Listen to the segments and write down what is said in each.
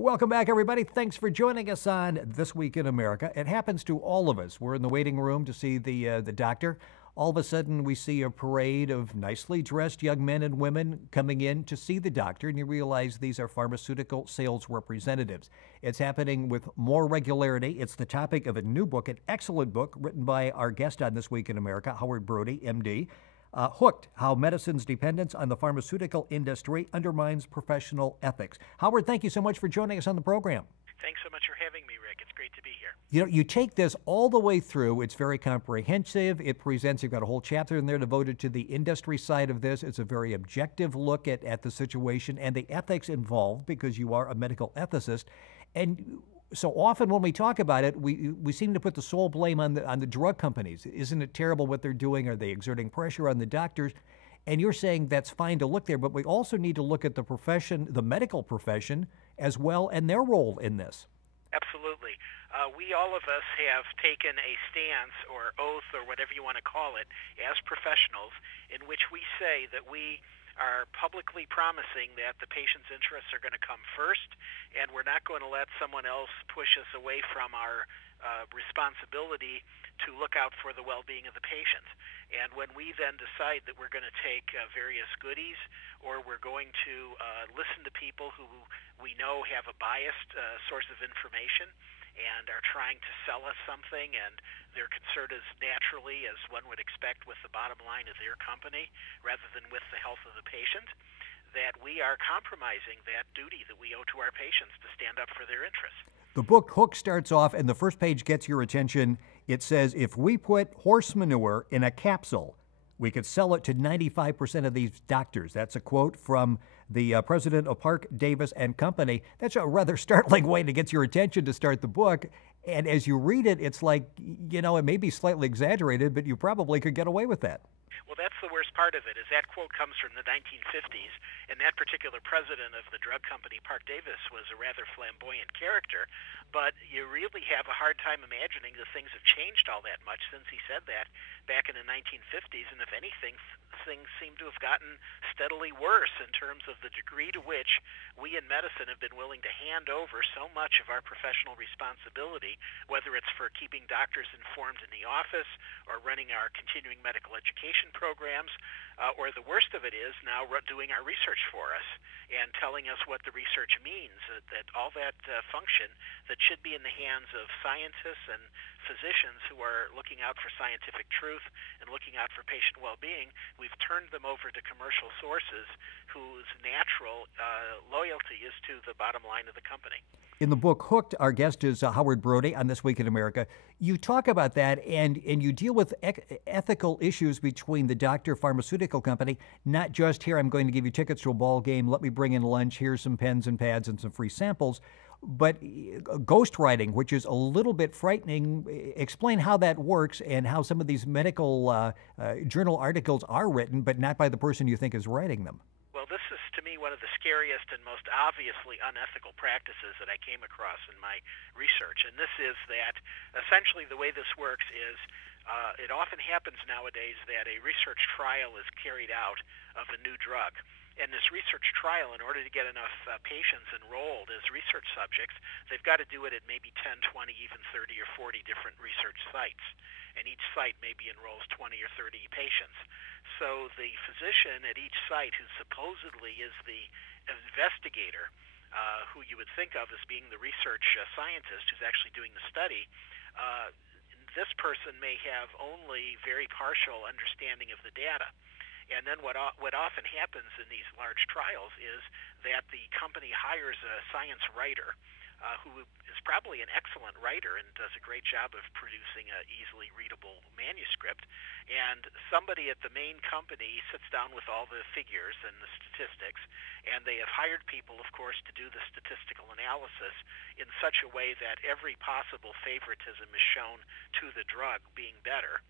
Welcome back, everybody. Thanks for joining us on This Week in America. It happens to all of us. We're in the waiting room to see the doctor. All of a sudden, we see a parade of nicely dressed young men and women coming in to see the doctor, and you realize these are pharmaceutical sales representatives. It's happening with more regularity. It's the topic of a new book, an excellent book written by our guest on This Week in America, Howard Brody, MD. Hooked, How Medicine's Dependence on the Pharmaceutical Industry Undermines Professional Ethics. Howard, thank you so much for joining us on the program. Thanks so much for having me, Rick. It's great to be here. You know, you take this all the way through. It's very comprehensive. It presents, you've got a whole chapter in there devoted to the industry side of this. It's a very objective look at the situation and the ethics involved because you are a medical ethicist. And so often when we talk about it, we seem to put the sole blame on the drug companies. Isn't it terrible what they're doing? Are they exerting pressure on the doctors? And you're saying that's fine to look there, but we also need to look at the profession, the medical profession, as well, and their role in this. Absolutely. We, all of us, have taken a stance or oath or whatever you want to call it as professionals in which we say that we are publicly promising that the patient's interests are going to come first, and we're not going to let someone else push us away from our responsibility to look out for the well-being of the patient. And when we then decide that we're going to take various goodies, or we're going to listen to people who we know have a biased source of information and are trying to sell us something, and they're concerned as naturally as one would expect with the bottom line of their company rather than with the health of the patient, that we are compromising that duty that we owe to our patients to stand up for their interests. The book Hook starts off, and the first page gets your attention. It says, if we put horse manure in a capsule, we could sell it to 95% of these doctors. That's a quote from the president of Park Davis and Company. That's a rather startling way to get your attention to start the book. And as you read it, it's like, you know, it may be slightly exaggerated, but you probably could get away with that. Well, that's the worst part of it, is that quote comes from the 1950s, and that particular president of the drug company, Park Davis, was a rather flamboyant character, but you really have a hard time imagining that things have changed all that much since he said that back in the 1950s, and if anything, things seem to have gotten steadily worse in terms of the degree to which we in medicine have been willing to hand over so much of our professional responsibility, whether it's for keeping doctors informed in the office or running our continuing medical education programs, or the worst of it is now doing our research for us and telling us what the research means, that all that function that should be in the hands of scientists and physicians who are looking out for scientific truth and looking out for patient well-being, we've turned them over to commercial sources whose natural loyalty is to the bottom line of the company. In the book Hooked, our guest is Howard Brody on This Week in America. You talk about that, and you deal with ethical issues between the doctor pharmaceutical company, not just here, I'm going to give you tickets to a ball game, let me bring in lunch, here's some pens and pads and some free samples, but ghostwriting, which is a little bit frightening. Explain how that works and how some of these medical journal articles are written, but not by the person you think is writing them. Well, this is, to me, one of the scariest and most obviously unethical practices that I came across in my research. And this is that essentially the way this works is it often happens nowadays that a research trial is carried out of a new drug. And this research trial, in order to get enough patients enrolled as research subjects, they've got to do it at maybe 10, 20, even 30 or 40 different research sites. And each site maybe enrolls 20 or 30 patients. So the physician at each site, who supposedly is the investigator, who you would think of as being the research scientist who's actually doing the study, this person may have only very partial understanding of the data. And then what often happens in these large trials is that the company hires a science writer who is probably an excellent writer and does a great job of producing an easily readable manuscript. And somebody at the main company sits down with all the figures and the statistics, and they have hired people, of course, to do the statistical analysis in such a way that every possible favoritism is shown to the drug being better.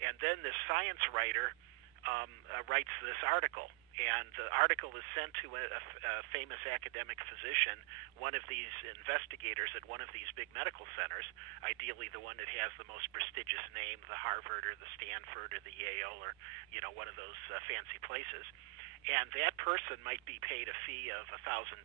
And then this science writer writes this article, and the article is sent to a famous academic physician, one of these investigators at one of these big medical centers, ideally the one that has the most prestigious name, the Harvard or the Stanford or the Yale or, you know, one of those fancy places. And that person might be paid a fee of $1,000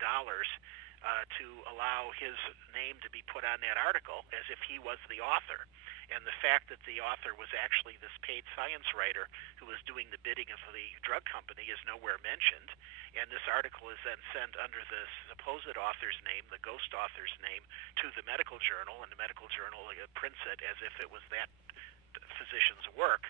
to allow his name to be put on that article as if he was the author. And the fact that the author was actually this paid science writer who was doing the bidding of the drug company is nowhere mentioned. And this article is then sent under the supposed author's name, the ghost author's name, to the medical journal, and the medical journal prints it as if it was that physician's work.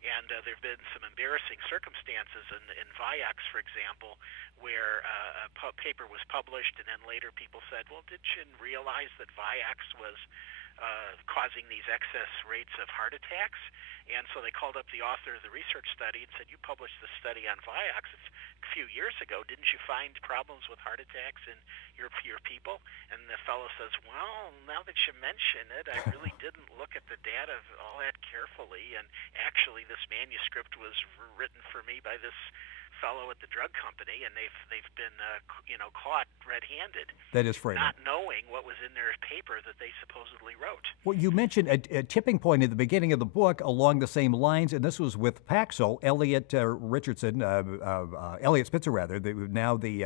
And there have been some embarrassing circumstances in Vioxx, for example, where a paper was published, and then later people said, well, did you realize that Vioxx was causing these excess rates of heart attacks? And so they called up the author of the research study and said, you published this study on Vioxx a few years ago. Didn't you find problems with heart attacks in your people? And the fellow says, well, now that you mention it, I really didn't look at the data all that carefully. And actually, this manuscript was written for me by this fellow at the drug company, and they've been caught red-handed. That is frightening. Not knowing what was in their paper that they supposedly wrote. Well, you mentioned a tipping point at the beginning of the book along the same lines, and this was with Paxil. Elliot Spitzer, now the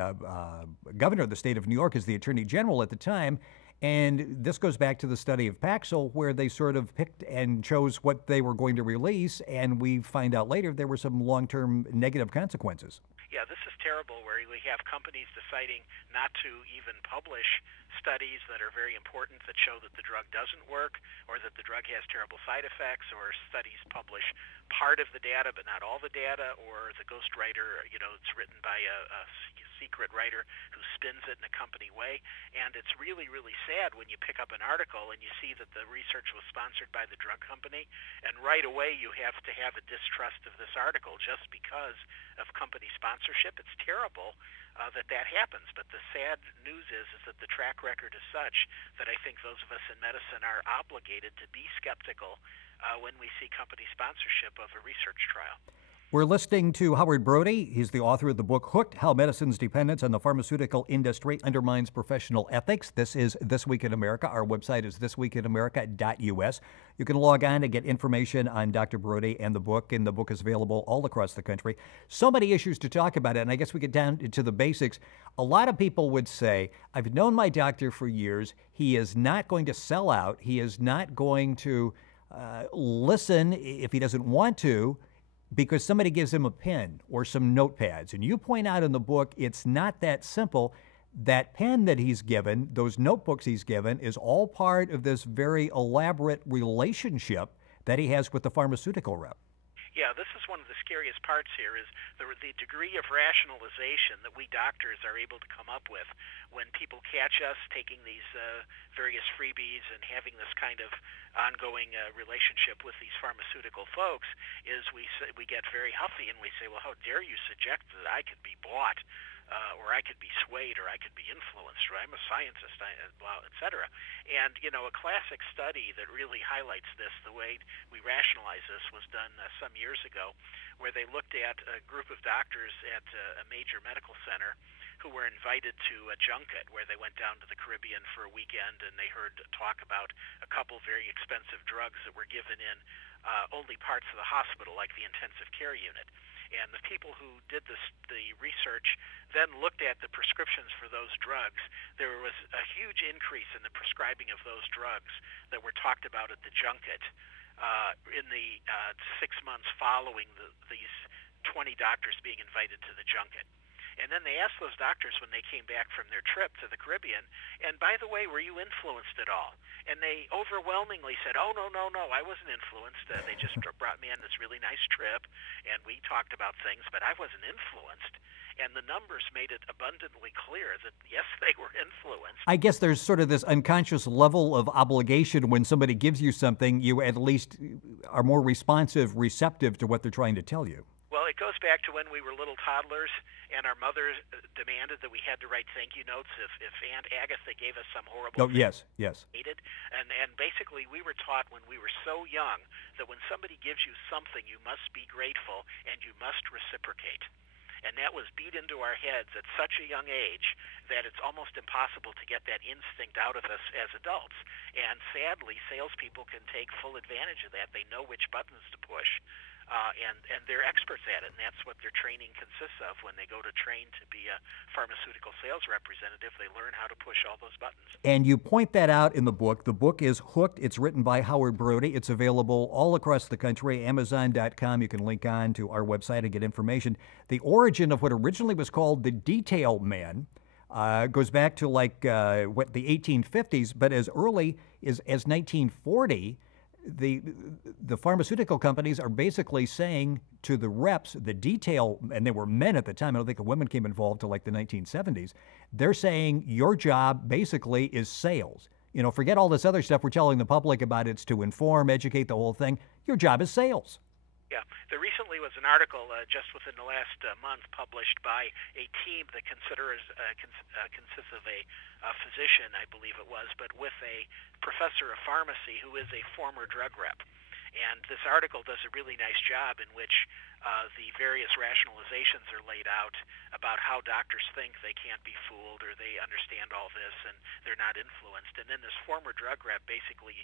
governor of the state of New York, is the attorney general at the time. And this goes back to the study of Paxil, where they sort of picked and chose what they were going to release, and we find out later there were some long-term negative consequences. Yeah, this is terrible, where we have companies deciding not to even publish studies that are very important that show that the drug doesn't work, or that the drug has terrible side effects, or studies publish part of the data but not all the data, or the ghostwriter, it's written by a secret writer who spins it in a company way. And it's really, really sad when you pick up an article and you see that the research was sponsored by the drug company, and right away you have to have a distrust of this article just because of company sponsorship. It's terrible that happens, but the sad news is that the track record is such that I think those of us in medicine are obligated to be skeptical when we see company sponsorship of a research trial. We're listening to Howard Brody. He's the author of the book Hooked: How Medicine's Dependence on the Pharmaceutical Industry Undermines Professional Ethics. This is This Week in America. Our website is thisweekinamerica.us. You can log on to get information on Dr. Brody and the book is available all across the country. So many issues to talk about, and I guess we get down to the basics. A lot of people would say, I've known my doctor for years. He is not going to sell out. He is not going to listen if he doesn't want to, because somebody gives him a pen or some notepads. And you point out in the book, it's not that simple. That pen that he's given, those notebooks he's given, is all part of this very elaborate relationship that he has with the pharmaceutical rep. Yeah, this is one of the scariest parts here, is the degree of rationalization that we doctors are able to come up with when people catch us taking these various freebies and having this kind of ongoing relationship with these pharmaceutical folks. Is we get very huffy and we say, well, how dare you suggest that I could be bought, or I could be swayed, or I could be influenced, or I'm a scientist, et cetera. And, a classic study that really highlights this, the way we rationalize this, was done some years ago, where they looked at a group of doctors at a major medical center who were invited to a junket where they went down to the Caribbean for a weekend, and they heard talk about a couple very expensive drugs that were given in only parts of the hospital, like the intensive care unit. And the people who did the research then looked at the prescriptions for those drugs. There was a huge increase in the prescribing of those drugs that were talked about at the junket in the 6 months following these 20 doctors being invited to the junket. And then they asked those doctors when they came back from their trip to the Caribbean, and by the way, were you influenced at all? And they overwhelmingly said, oh, no, I wasn't influenced. They just brought me on this really nice trip, and we talked about things, but I wasn't influenced. And the numbers made it abundantly clear that, yes, they were influenced. I guess there's sort of this unconscious level of obligation when somebody gives you something, you at least are more responsive, receptive to what they're trying to tell you. Well, it goes back to when we were little toddlers, and our mother demanded that we had to write thank you notes if Aunt Agatha gave us some horrible thing. Yes. Hated. And basically we were taught when we were so young that when somebody gives you something, you must be grateful and you must reciprocate. And that was beat into our heads at such a young age that it's almost impossible to get that instinct out of us as adults. And sadly, salespeople can take full advantage of that. They know which buttons to push and they're experts at it, and that's what their training consists of. When they go to train to be a pharmaceutical sales representative, they learn how to push all those buttons. And you point that out in the book. The book is Hooked. It's written by Howard Brody. It's available all across the country, Amazon.com. You can link on to our website and get information. The origin of what originally was called the Detail Man goes back to the 1850s, but as early as 1940, the pharmaceutical companies are basically saying to the reps, the detail, and they were men at the time, I don't think the women came involved till like the 1970s, they're saying your job basically is sales. Forget all this other stuff we're telling the public about. It's to inform, educate, the whole thing. Your job is sales. Yeah, there recently was an article just within the last month published by a team that consists of a physician, I believe it was, but with a professor of pharmacy who is a former drug rep. And this article does a really nice job in which the various rationalizations are laid out about how doctors think they can't be fooled or they understand all this and they're not influenced. And then this former drug rep basically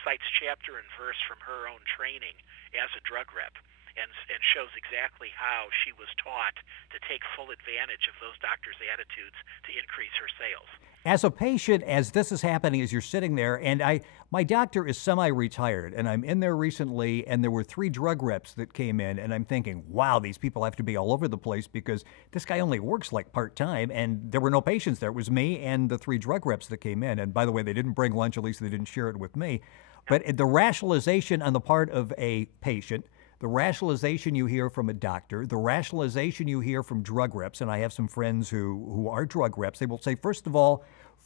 cites chapter and verse from her own training as a drug rep and shows exactly how she was taught to take full advantage of those doctors' attitudes to increase her sales. As a patient, as this is happening, as you're sitting there, and my doctor is semi-retired, and I'm in there recently, and there were 3 drug reps that came in, and I'm thinking, wow, these people have to be all over the place because this guy only works like part-time, and there were no patients there. It was me and the 3 drug reps that came in, and by the way, they didn't bring lunch, at least they didn't share it with me. But the rationalization on the part of a patient, the rationalization you hear from a doctor, the rationalization you hear from drug reps, and I have some friends who are drug reps, they will say, first of all,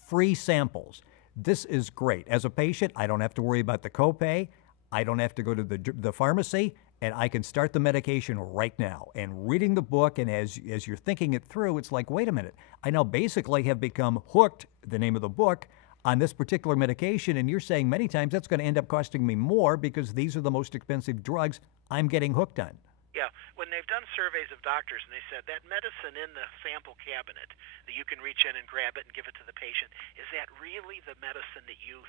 free samples. This is great. As a patient, I don't have to worry about the copay. I don't have to go to the pharmacy, and I can start the medication right now. And reading the book, and as you're thinking it through, it's like, wait a minute. I now basically have become hooked, the name of the book, on this particular medication, and you're saying many times that's going to end up costing me more because these are the most expensive drugs I'm getting hooked on. Yeah, when they've done surveys of doctors and they said that medicine in the sample cabinet that you can reach in and grab it and give it to the patient, is that really the medicine that you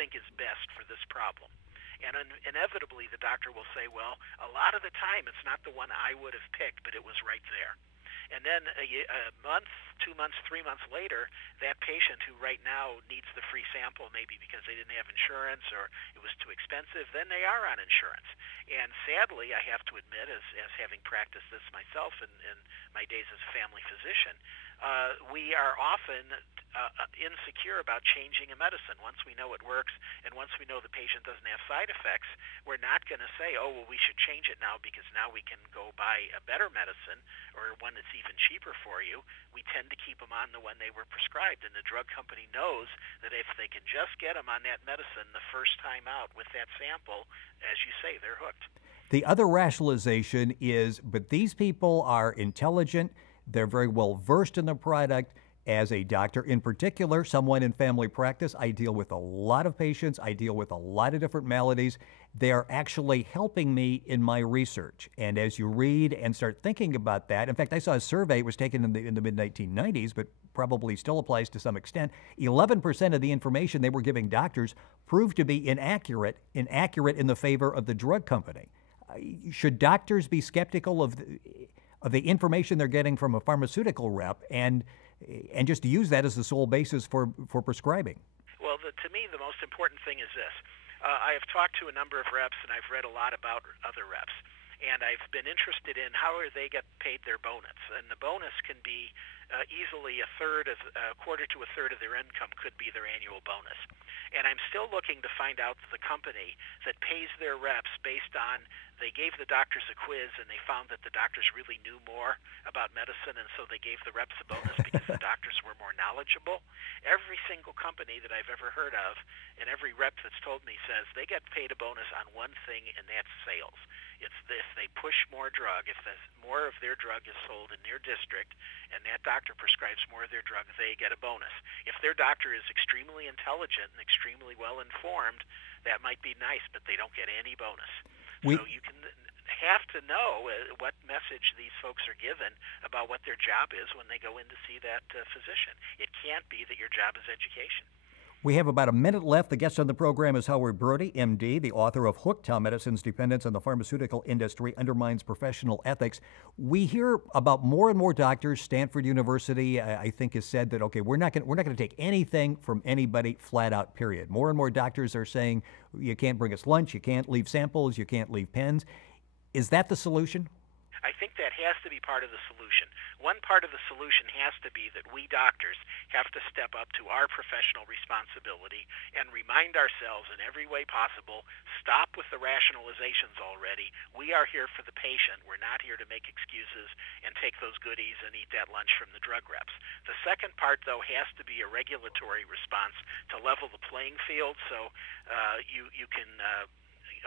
think is best for this problem? And inevitably the doctor will say, well, a lot of the time it's not the one I would have picked, but it was right there. And then a month, 2 months, 3 months later, that patient who right now needs the free sample, maybe because they didn't have insurance or it was too expensive, then they are on insurance. And sadly, I have to admit, as having practiced this myself in my days as a family physician, we are often insecure about changing a medicine. Once we know it works and once we know the patient doesn't have side effects, we're not going to say, oh, well, we should change it now because now we can go buy a better medicine or one that's even cheaper for you. We tend to keep them on the one they were prescribed, and the drug company knows that if they can just get them on that medicine the first time out with that sample, as you say, they're hooked. The other rationalization is, but these people are intelligent, they're very well versed in the product. As a doctor in particular, someone in family practice, I deal with a lot of patients, I deal with a lot of different maladies. They are actually helping me in my research. And as you read and start thinking about that, in fact, I saw a survey, it was taken in the mid-1990s, but probably still applies to some extent. 11% of the information they were giving doctors proved to be inaccurate in the favor of the drug company. Should doctors be skeptical of the information they're getting from a pharmaceutical rep and just use that as the sole basis for prescribing? Well, to me, the most important thing is this. I have talked to a number of reps, and I've read a lot about other reps. And I've been interested in how they get paid their bonus. And the bonus can be easily a quarter to a third of their income could be their annual bonus. And I'm still looking to find out the company that pays their reps based on they gave the doctors a quiz and they found that the doctors really knew more about medicine, and so they gave the reps a bonus because the doctors were more knowledgeable. Every single company that I've ever heard of and every rep that's told me says they get paid a bonus on one thing, and that's sales. It's if they push more drug, if more of their drug is sold in their district and that doctor prescribes more of their drug, they get a bonus. If their doctor is extremely intelligent and extremely well informed, that might be nice, but they don't get any bonus. So you can have to know what message these folks are given about what their job is when they go in to see that physician. It can't be that your job is education. We have about a minute left. The guest on the program is Howard Brody, MD, the author of Hooked: How Medicine's Dependence on the Pharmaceutical Industry Undermines Professional Ethics. We hear about more and more doctors. Stanford University, I think, has said that, okay, we're not going to take anything from anybody, flat out, period. More and more doctors are saying you can't bring us lunch, you can't leave samples, you can't leave pens. Is that the solution? I think that has to be part of the solution. One part of the solution has to be that we doctors have to step up to our professional responsibility and remind ourselves in every way possible, stop with the rationalizations already. We are here for the patient. We're not here to make excuses and take those goodies and eat that lunch from the drug reps. The second part, though, has to be a regulatory response to level the playing field so you can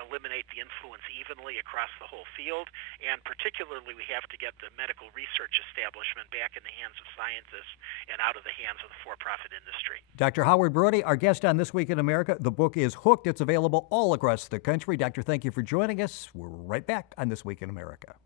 eliminate the influence evenly across the whole field, and particularly we have to get the medical research establishment back in the hands of scientists and out of the hands of the for-profit industry. Dr. Howard Brody, our guest on This Week in America. The book is Hooked. It's available all across the country. Doctor, thank you for joining us. We're right back on This Week in America.